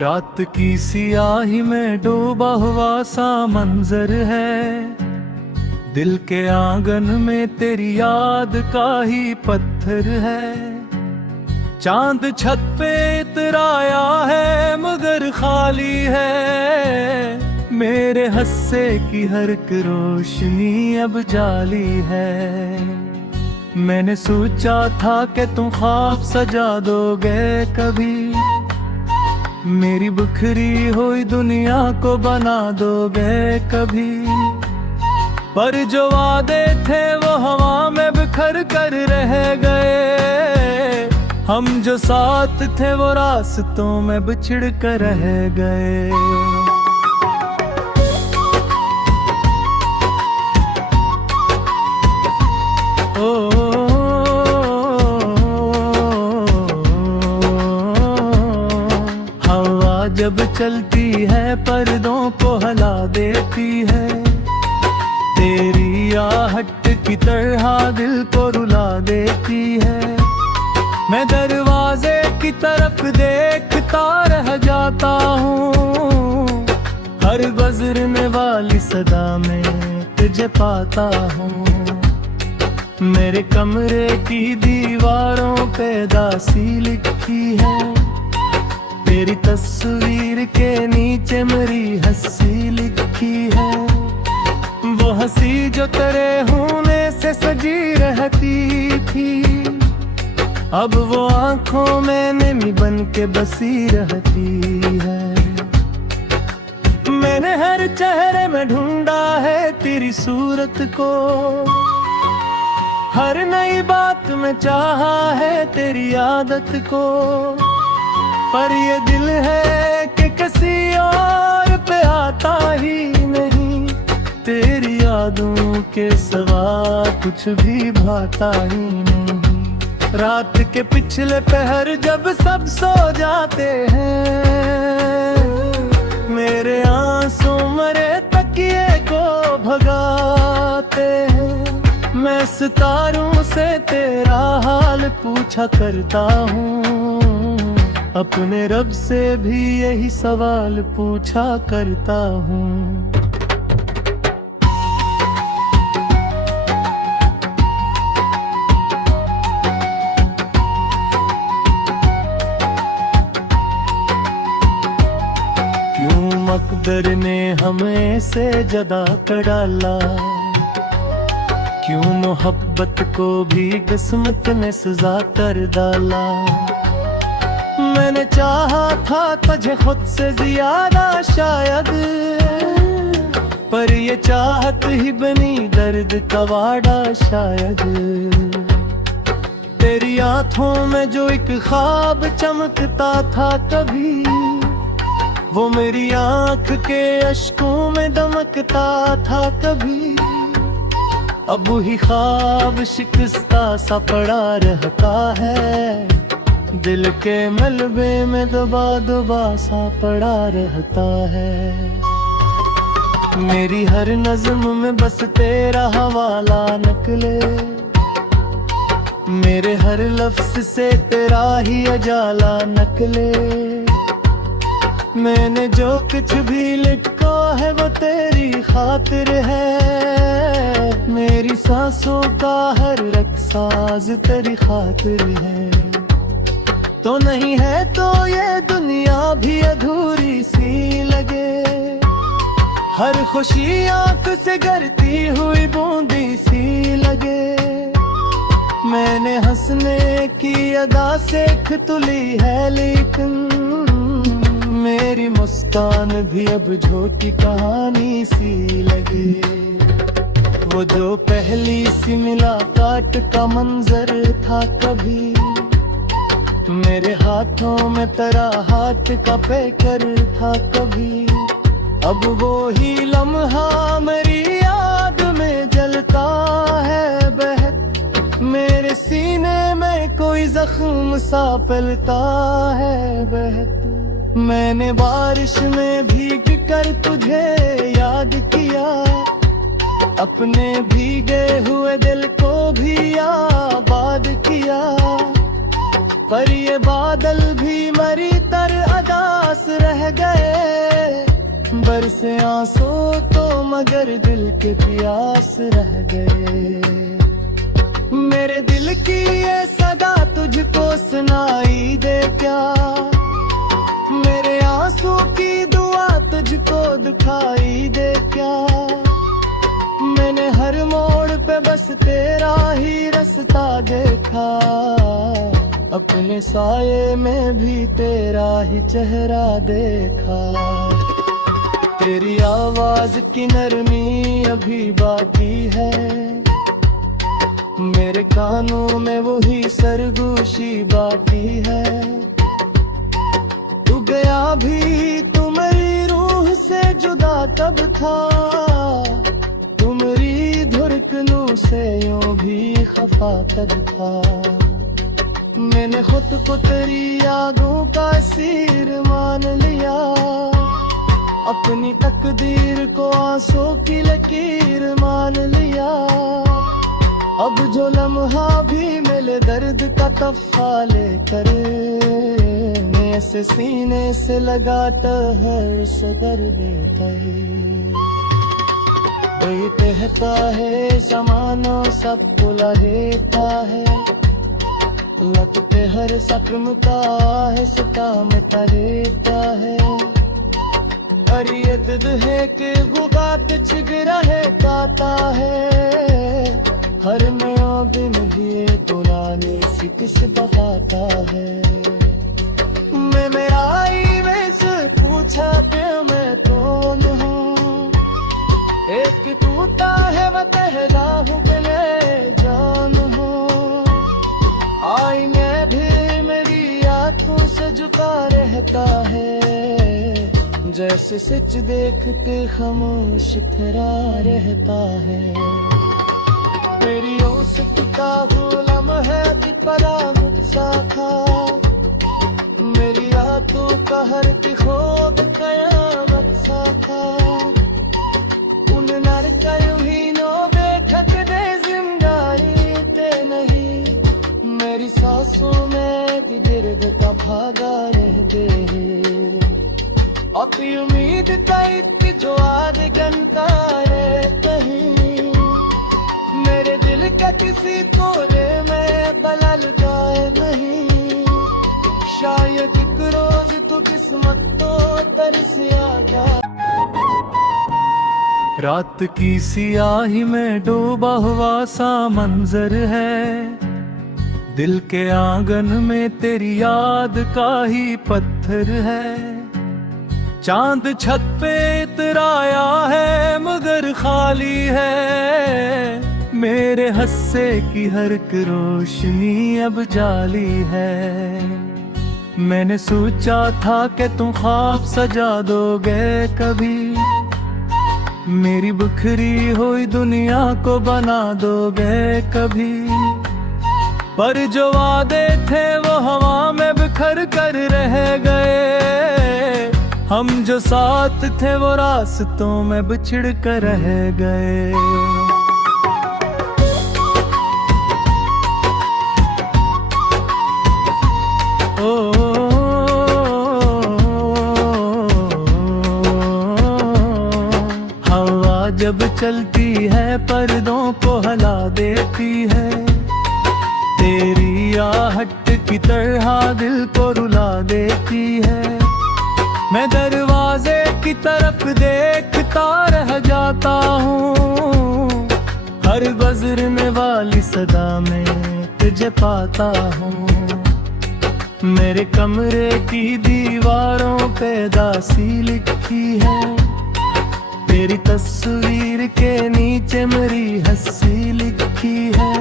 रात की सियाही में डूबा हुआ सा मंजर है, दिल के आंगन में तेरी याद का ही पत्थर है। चांद छत पे इतराया है मगर खाली है, मेरे हस्से की हर एक रोशनी अब जाली है। मैंने सोचा था कि तुम ख्वाब सजा दोगे कभी, मेरी बिखरी हुई दुनिया को बना दोगे कभी। पर जो वादे थे वो हवा में बिखर कर रह गए, हम जो साथ थे वो रास्तों में बिछड़ कर रह गए। जब चलती है पर्दों को हिला देती है, तेरी आहट की तरह दिल को रुला देती है। मैं दरवाजे की तरफ देखता रह जाता हूँ, हर गुजरने वाली सदा में तुझे पाता हूँ। मेरे कमरे की दीवारों पे दासी लिखी है, तेरी तस्वीर के नीचे मेरी हंसी लिखी है। वो हंसी जो तेरे होने से सजी रहती थी, अब वो आंखों में नमी बन के बसी रहती है। मैंने हर चेहरे में ढूंढा है तेरी सूरत को, हर नई बात में चाहा है तेरी आदत को। पर ये दिल है कि किसी और पे आता ही नहीं, तेरी यादों के सिवा कुछ भी भाता ही नहीं। रात के पिछले पहर जब सब सो जाते हैं, मेरे आंसू मरे तकिए को भगाते हैं। मैं सितारों से तेरा हाल पूछा करता हूँ, अपने रब से भी यही सवाल पूछा करता हूँ। क्यों मकदर ने हमें से जदा कर डाला, क्यों मोहब्बत को भी किस्मत ने सजा कर डाला। मैंने चाहा था तुझे खुद से ज्यादा शायद, पर ये चाहत ही बनी दर्द का वाड़ा शायद। तेरी आंखों में जो एक ख्वाब चमकता था कभी, वो मेरी आंख के अश्कों में दमकता था कभी। अब वही ख्वाब शिकस्ता सा पड़ा रहता है, दिल के मलबे में दबा दबा सा पड़ा रहता है। मेरी हर नज़्म में बस तेरा हवाला नकले, मेरे हर लफ्ज़ से तेरा ही अजाला नकले। मैंने जो कुछ भी लिखा है वो तेरी खातिर है, मेरी सांसों का हर रक्साज तेरी खातिर है। तो नहीं है तो ये दुनिया भी अधूरी सी लगे, हर खुशी आंख से गिरती हुई बूंदी सी लगे। मैंने हंसने की अदा से तुली है, लेकिन मेरी मुस्कान भी अब झूठी कहानी सी लगे। वो जो पहली सी मुलाकात का मंजर था कभी, मेरे हाथों में तेरा हाथ का पैकर था कभी। अब वो ही लम्हा मेरी याद में जलता है बहक, मेरे सीने में कोई जख्म सा पलता है बहक। मैंने बारिश में भीग कर तुझे याद किया, अपने भीगे हुए दिल को भी आबाद किया। पर ये बादल भी मरी तरह पर अदास रह गए, बरसे आंसू तो मगर दिल के प्यास रह गए। मेरे दिल की ये सदा तुझको सुनाई दे क्या, मेरे आंसू की दुआ तुझको दिखाई दे क्या। मैंने हर मोड़ पे बस तेरा ही रास्ता देखा, अपने साये में भी तेरा ही चेहरा देखा। तेरी आवाज की नरमी अभी बाकी है, मेरे कानों में वही सरगोशी बाकी है। तू गया भी तुम्हारी रूह से जुदा तब था, तुम्हारी धड़कनों से यूं भी खफा तब था। मैंने खुद को तेरी यादों का असीर मान लिया, अपनी तकदीर को आंसू की लकीर मान लिया। अब जो लम्हा भी मिले दर्द का तफ़ा लेकर, मैं ऐसे सीने से लगाता हर सदर कहता है समानो सब बुला देता है, लगते हर सकम का है सितम तरेता है। अरे ये दिल है कि गुगात चिगरा है काता है, हर नया दिन ही पुरानी सी किस बहाता है। मैं मेरा आई में से पूछा कि मैं कौन हूँ, एक टूटा है मैं तेरा हूँ बिने जान हूँ। आईने भी मेरी आंखों से झुका रहता है, जैसे सच देखते खामोश ठहरा रहता है। तेरी औसत का गुलाम है दीपरा मुझसा था, मेरी यादों का हर की खोद कयामत सा था। उन नर कहीं नो देखत दे जिंदारी ते नहीं, मेरी सांसों में गिरद का भागा रहते। अपनी उम्मीद का जो आज गनता रहे कहीं, मेरे दिल का किसी कोने में बलल जाए नहीं। शायद एक रोज तो किस्मत तो तरस आ जाए। रात की सियाही में डूबा हुआ सा मंजर है, दिल के आंगन में तेरी याद का ही पत्थर है। चांद छत पे इतराया है मगर खाली है, मेरे हस्से की हर एक रोशनी अब जाली है। मैंने सोचा था कि तुम ख्वाब सजा दोगे कभी, मेरी बिखरी हुई दुनिया को बना दोगे कभी। पर जो वादे थे वो हवा में बिखर कर रह गए, हम जो साथ थे वो रास्तों में बिछड़ कर रह गए। हवा जब चलती है पर्दों को हिला देती है, तेरी आहट की तरह दिल को रुला देती है। मैं दरवाजे की तरफ देखता रह जाता हूँ, हर गुजरने वाली सदा में तुझे पाता हूँ। मेरे कमरे की दीवारों पे दासी लिखी है, तेरी तस्वीर के नीचे मेरी हंसी लिखी है।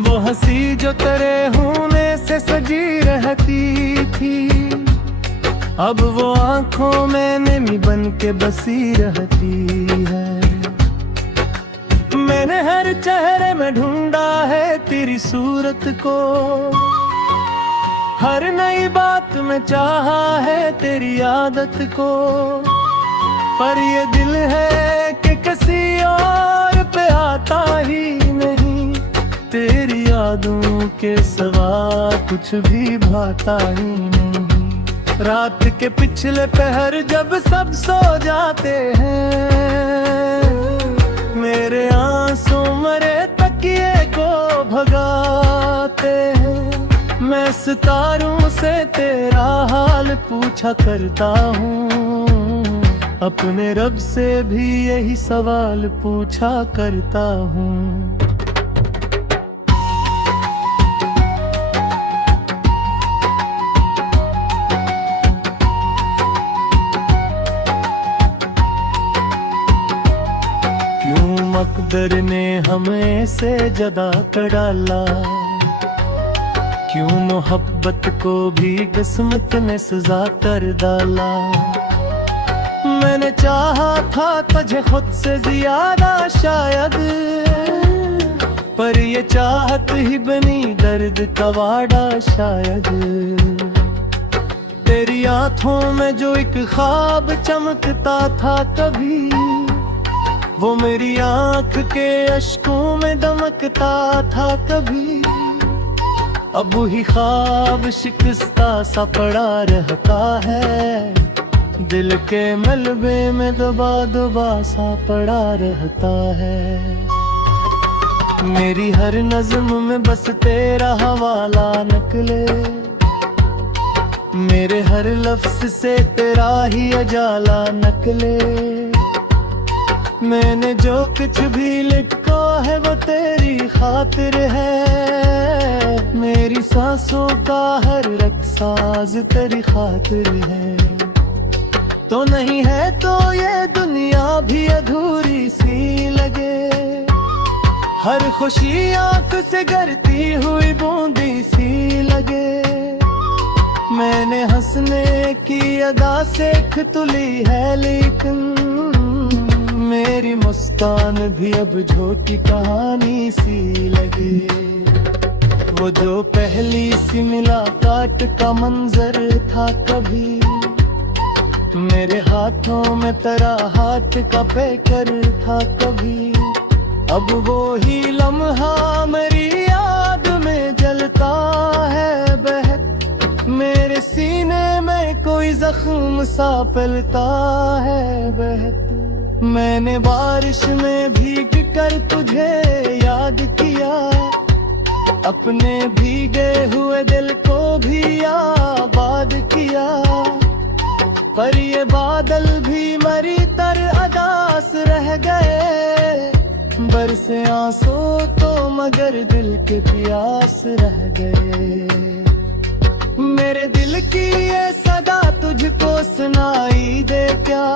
वो हंसी जो तेरे होने से सजी रहती थी, अब वो आंखों में नमी बन के बसी रहती है। मैंने हर चेहरे में ढूंढा है तेरी सूरत को, हर नई बात में चाहा है तेरी आदत को। पर ये दिल है कि किसी और पे आता ही नहीं, तेरी यादों के सिवा कुछ भी भाता ही नहीं। रात के पिछले पहर जब सब सो जाते हैं, मेरे आंसू मरे तकिए को भगाते हैं। मैं सितारों से तेरा हाल पूछा करता हूँ, अपने रब से भी यही सवाल पूछा करता हूँ। मकदर ने हमें से जदा कर डाला, क्यों मोहब्बत को भी किस्मत ने सजा कर डाला। मैंने चाहा था तुझे खुद से ज्यादा शायद, पर ये चाहत ही बनी दर्द का वाड़ा शायद। तेरी आंखों में जो एक ख्वाब चमकता था कभी, वो मेरी आंख के अश्कों में दमकता था कभी। अब वही ख्वाब शिकस्ता सा पड़ा रहता है, दिल के मलबे में दबा दबा सा पड़ा रहता है। मेरी हर नज़्म में बस तेरा हवाला निकले, मेरे हर लफ्ज़ से तेरा ही अजाला निकले। मैंने जो कुछ भी लिखा है वो तेरी खातिर है, मेरी सांसों का हर रक्साज तेरी खातिर है। तो नहीं है तो ये दुनिया भी अधूरी सी लगे, हर खुशी आंख से गिरती हुई बूंदी सी लगे। मैंने हंसने की अदा सीख तुली है, लेकिन मेरी मुस्कान भी अब झूठी कहानी सी लगे। वो जो पहली सी मुलाकात का मंजर था कभी, मेरे हाथों में तेरा हाथ का पैकर था कभी। अब वो ही लम्हा मेरी याद में जलता है बहक, मेरे सीने में कोई जख्म सा पलता है बहक। मैंने बारिश में भीग कर तुझे याद किया, अपने भीगे हुए दिल को भी आबाद किया। पर ये बादल भी मरी तर अदास रह गए, बरसे आंसू तो मगर दिल के प्यास रह गए। मेरे दिल की ये सदा तुझको सुनाई दे क्या,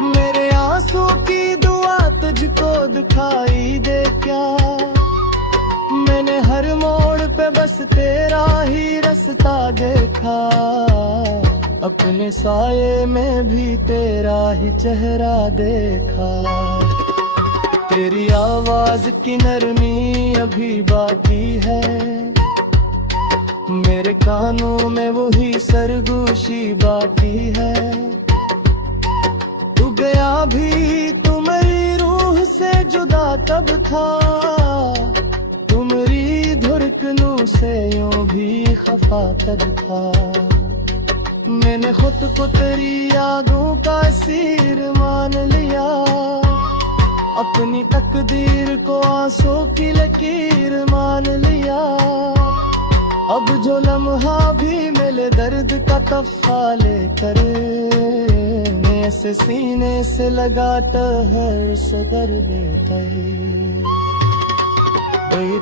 मेरे आंसू की दुआ तुझको दिखाई दे क्या। मैंने हर मोड़ पे बस तेरा ही रास्ता देखा, अपने साये में भी तेरा ही चेहरा देखा। तेरी आवाज की नरमी अभी बाकी है, मेरे कानों में वही सरगोशी बाकी है। गया भी तुम्हारी रूह से जुदा तब था, तुम्हारी धड़कनों से यूं भी खफा तब था। मैंने खुद को तेरी यादों का असीर मान लिया, अपनी तकदीर को आंसू की लकीर मान लिया। अब जो लम्हा भी मिले दर्द का तफ़ा लेकर, ऐसे सीने से लगाता हर सदर देता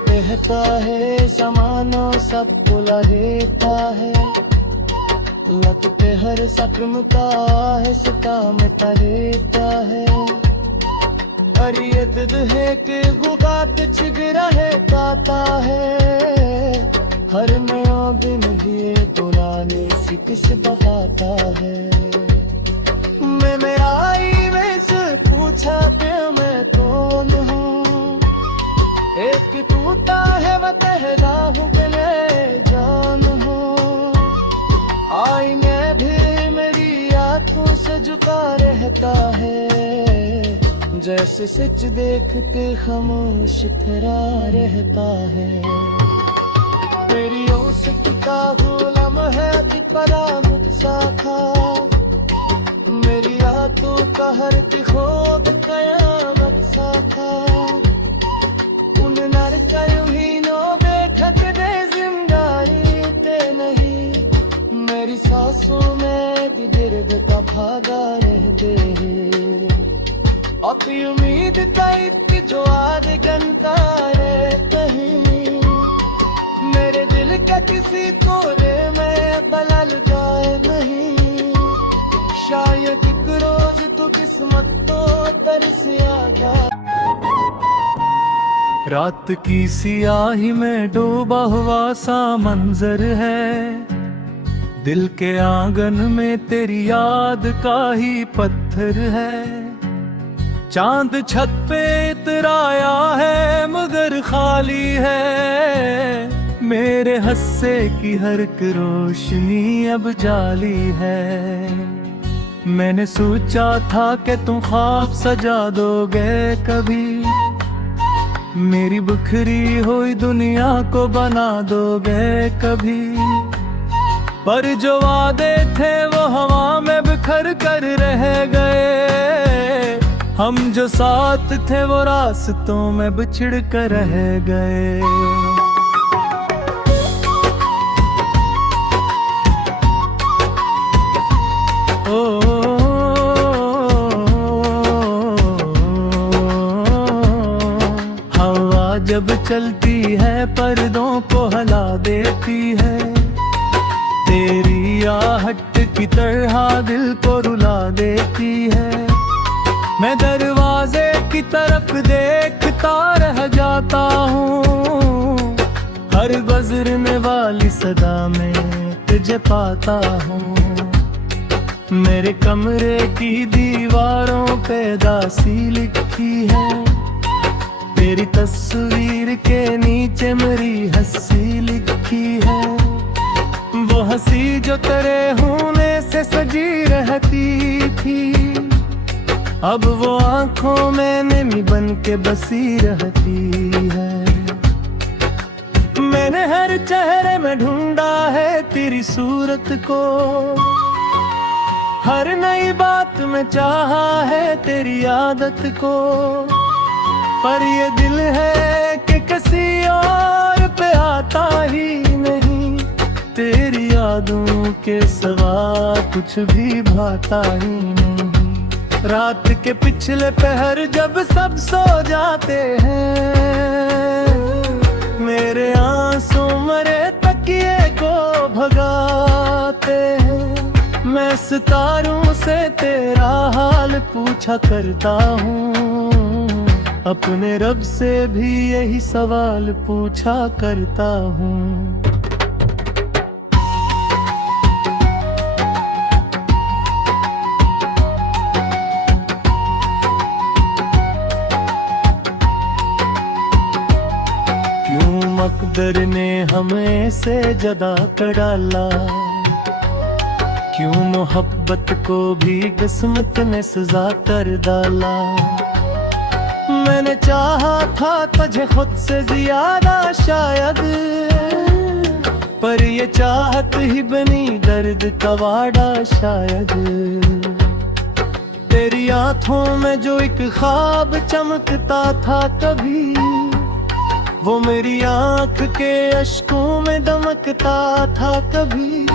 कहता है ज़माना सब बुला देता है। लगते हर सकम का है सितम रहता है, और ये दिल है कि गुगात चिगरा है ताता है। हर नया दिन ही पुरानी सी किस बहाता है। मैं मेरा आई में से पूछा कि मैं कौन हूँ, एक टूटा है वह तेरा हूँ कि मैं जान हूँ। आईने भी मेरी आंखों से झुका रहता है, जैसे सच देखते खामोश ठहरा रहता है। तेरी ओस किताबों नाम है परामुख साखा, मेरी रातों का हर खोब कयामत साखा। उन नर करुहीनो बेखत दे जिंदानी ते नहीं, मेरी सांसों में भी दर्द का भागा रहते। अपनी उम्मीद तय जो आज गंता है कहीं, मेरे दिल का किसी कोने में बलल जाए नहीं। शायद एक रोज तो किस्मत तो तरस आ जाए। रात की सियाही में डूबा हुआ सा मंजर है, दिल के आंगन में तेरी याद का ही पत्थर है। चांद छत पे इतराया है मगर खाली है, मेरे हस्से की हर एक रोशनी अब जाली है। मैंने सोचा था कि तुम ख्वाब सजा दोगे कभी, मेरी बिखरी हुई दुनिया को बना दोगे कभी। पर जो वादे थे वो हवा में बिखर कर रह गए, हम जो साथ थे वो रास्तों में बिछड़ कर रह गए। ओ हवा जब चलती है पर्दों को हिला देती है, तेरी आहट की तरह दिल को रुला देती है। मैं दरवाजे की तरफ देखता रह जाता हूँ, हर गुजरने वाली सदा में तुझे पाता हूँ। मेरे कमरे की दीवारों पे दासी लिखी है, तेरी तस्वीर के नीचे मेरी हंसी लिखी है। वो हंसी जो तेरे होने से सजी रहती थी, अब वो आंखों में नमी बन के बसी रहती है। मैंने हर चेहरे में ढूंढा है तेरी सूरत को, हर नई बात में चाहा है तेरी आदत को। पर ये दिल है कि किसी और पे आता ही नहीं, तेरी यादों के सिवा कुछ भी भाता ही नहीं। रात के पिछले पहर जब सब सो जाते हैं, मेरे आंसू मरे तकिए को भगाते हैं। मैं सितारों से तेरा हाल पूछा करता हूँ, अपने रब से भी यही सवाल पूछा करता हूँ। मकदर ने हमें से जदा कर डाला, क्यों मोहब्बत को भी किस्मत ने सजा कर डाला। मैंने चाहा था तुझे खुद से ज्यादा शायद, पर ये चाहत ही बनी दर्द का वाड़ा शायद। तेरी आंखों में जो एक ख्वाब चमकता था कभी, वो मेरी आंख के अश्कों में दमकता था कभी।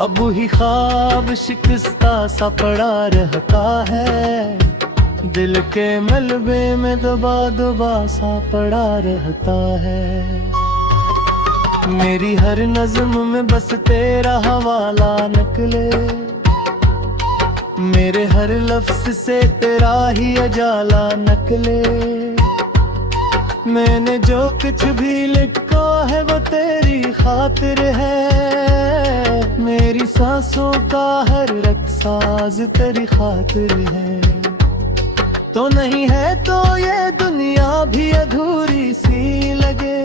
अब वही ख्वाब शिकस्ता सा पड़ा रहता है, दिल के मलबे में दबा दबा सा पड़ा रहता है। मेरी हर नज़्म में बस तेरा हवाला निकले, मेरे हर लफ्ज से तेरा ही अजाला निकले। मैंने जो कुछ भी लिखा है वो तेरी खातिर है, मेरी सांसों का हर रक्साज तेरी खातिर है। तो नहीं है तो ये दुनिया भी अधूरी सी लगे,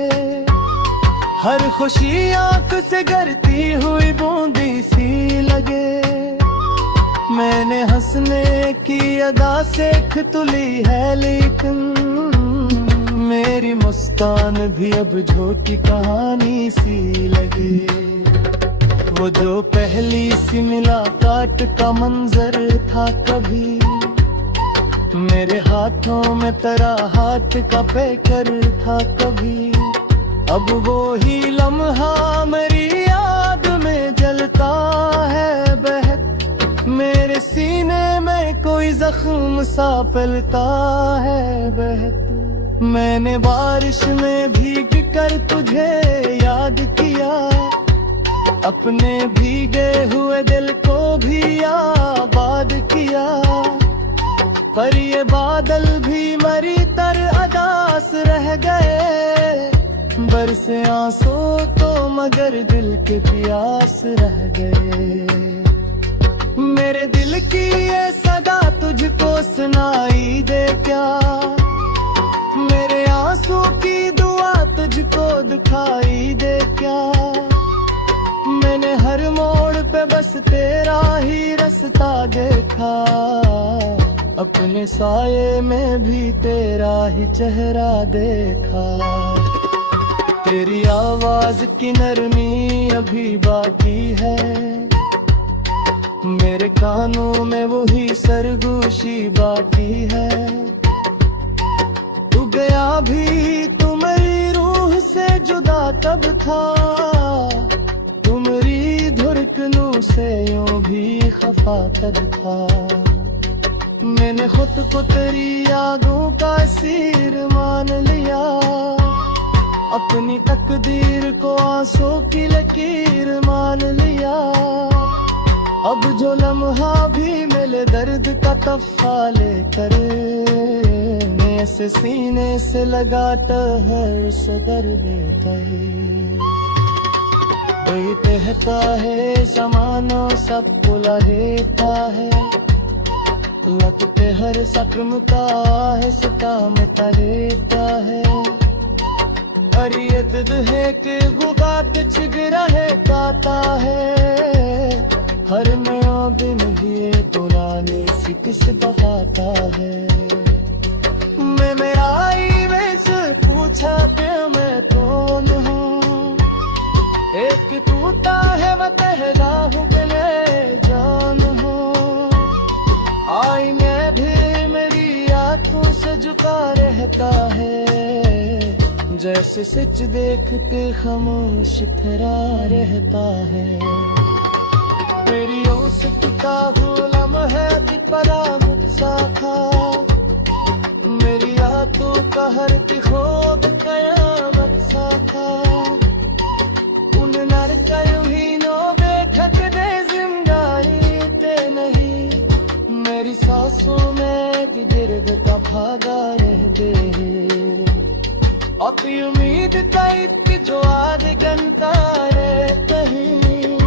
हर खुशी आंख से गिरती हुई बूंदी सी लगे। मैंने हंसने की अदा सीख तुली है, लेकिन मेरी मुस्कान भी अब झूठी कहानी सी लगे। वो जो पहली सी मुलाकात का मंजर था कभी, मेरे हाथों में तेरा हाथ का पैकर था कभी, अब वो ही लम्हा मेरी याद में जलता है बहक, मेरे सीने में कोई जख्म सा पलता है बहक। मैंने बारिश में भीग कर तुझे याद किया, अपने भीगे हुए दिल को भी आबाद किया, पर ये बादल भी मरी तर अदास रह गए, बरसे आंसू तो मगर दिल के प्यास रह गए। मेरे दिल की ये सदा तुझको सुनाई दे क्या, मेरे आंसू की दुआ तुझको दिखाई दे क्या, मैंने हर मोड़ पे बस तेरा ही रास्ता देखा, अपने साये में भी तेरा ही चेहरा देखा। तेरी आवाज की नरमी अभी बाकी है, मेरे कानों में वही सरगोशी बाकी है, तू गया भी तू मेरी रूह से जुदा तब था, तू मेरी धड़कनों से यूं भी खफा तब था, मैंने खुद को तेरी यादों का असीर मान लिया, अपनी तकदीर को आंसू की लकीर मान लिया, अब जो लम्हा भी मिले दर्द का तफ़ा लेकर, मैं ऐसे सीने से लगाता हर सदर कहता है ज़माना सब बुला देता है, लगते हर सकम का है सता में तरेता है, और ये दिल है कि गुगात चिगरा है काता है, हर नया दिन भी पुराने सी किस बहाता है। मैं मेरा आई में से पूछा कि मैं कौन हूँ, एक टूटा है मैं तेरा हूँ बिले जान हूँ, आई मैं भी मेरी आंखों से झुका रहता है, जैसे सच देखते खामोश ठहरा रहता है। तेरी औसत का गुलाम है दिपरा मुझसा था, मेरी यादों का हर की खोद कयामत सा था, उन नर कर भी नो बेखत दे जिंदगानी ते नहीं, मेरी सांसों में गिरद का भागा रहते हैं, अपनी उम्मीद का जो आज गनता रहते हैं,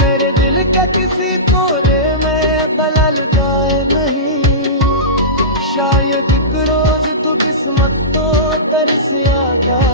मेरे दिल का किसी कोरे में बलल जाए नहीं, शायद एक रोज तो किस्मत तो तरस आ जाए।